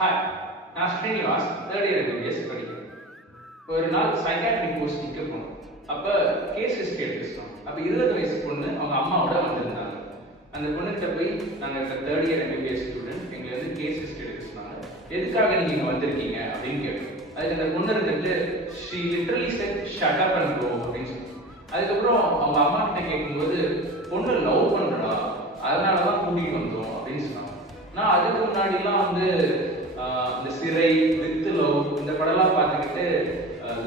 Hi, நான் Srinivas, third year MBBS படிக்கிறேன். ஒரு நாள் சைக்காட்ரிக் போஸ்டிங்க்கு போனோம். அப்போ கேஸ் ஹிஸ்ட்ரி எடுத்துட்டோம். அப்போ 20 வயசு பொண்ணு அவங்க அம்மாவோட வந்திருந்தாங்க. அந்த பொண்ணுகிட்ட போய் நாங்கள் இப்போ தேர்ட் இயர் எம்பிபிஎஸ் ஸ்டூடெண்ட், எங்களை வந்து கேஸ் ஹிஸ்ட்ரி எடுக்க சொன்னாங்க. எதுக்காக நீங்கள் இங்கே வந்திருக்கீங்க அப்படின்னு கேட்டோம். அதுக்கு அந்த பொண்ணு இருந்துட்டு she literally said shut up and go அப்படின்னு சொன்னாங்க. அதுக்கப்புறம் அவங்க அம்மா கிட்ட கேட்கும்போது பொண்ணு லவ் பண்ணுறா, அதனால தான் கூட்டிகிட்டு வந்தோம் அப்படின்னு சொன்னாங்க. நான் அதுக்கு முன்னாடிலாம் வந்து இந்த சிறை, வித் லவ் இந்த படம்லாம் பார்த்துக்கிட்டு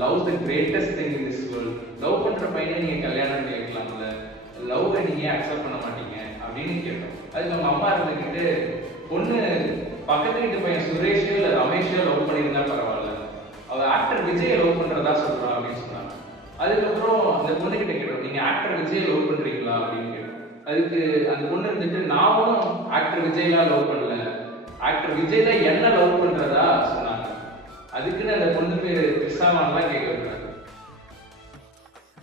love the greatest thing in this world, love பண்ற பையனை நீங்க கல்யாணம் பண்ணி வைக்கலாம்ல, லவ் நீங்க அக்செப்ட் பண்ண மாட்டீங்க அப்படின்னு கேட்டோம். அதுக்கு நம்ம அம்மா இருந்துக்கிட்டு பொண்ணு பக்கத்து வீட்டு பையன் சுரேஷோ இல்ல ரமேஷோ லவ் பண்ணியிருந்தா பரவாயில்ல, அவ ஆக்டர் விஜய் லவ் பண்றதா சொல்றா அப்படின்னு சொன்னாங்க. அதுக்கப்புறம் அந்த பொண்ணு கிட்ட கேட்டோம், நீங்க ஆக்டர் விஜய் லவ் பண்றீங்களா அப்படின்னு கேட்டோம். அதுக்கு அந்த பொண்ணு இருந்துட்டு நானும் ஆக்டர் விஜய்லாம் லவ் பண்ணல, ஆக்டர் விஜய் தான் என்ன லவ் பண்றதா சொன்னாங்க. அதுக்குன்னு அந்த பொண்ணு பேரு திரிசாவான்லாம் கேட்க விடுறாங்க.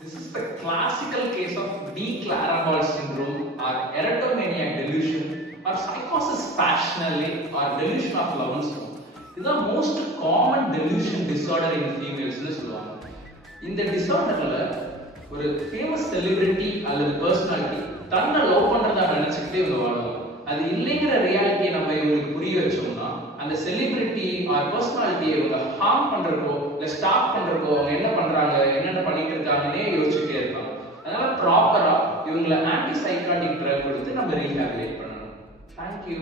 This is the classical case of de-Clara-Hall syndrome or erotomaniac delusion or psychosis passionally or delusion of love. இதுதான் most common delusion disorder in females னு சொல்லுவாங்க. இந்த டிசார்டர்ல ஒரு ஃபேமஸ் செலிபிரிட்டி அல்லது பர்சனாலிட்டி தன்னை லவ் பண்றதா நினைச்சுக்கிட்டே இவங்க வாழ்வாங்க. அது இல்லைங்கிற ரியாலிட்டியை நம்ம இவங்களுக்கு புரிய வச்சோம்னா அந்த செலிபிரிட்டி ஆர் பர்சனாலிட்டியை இவங்க ஹார்ம் பண்றப்போ இல்லை ஸ்டாப் பண்றப்போ அவங்க என்ன பண்றாங்க, என்னென்ன பண்ணிட்டு இருக்காங்கன்னே யோசிச்சுட்டே இருப்பாங்க. அதனால ப்ராப்பரா இவங்களை ஆன்டி சைக்காட்டிக் ட்ரக் கொடுத்து நம்ம ரீஹாபிலேட் பண்ணணும். தேங்க்யூ.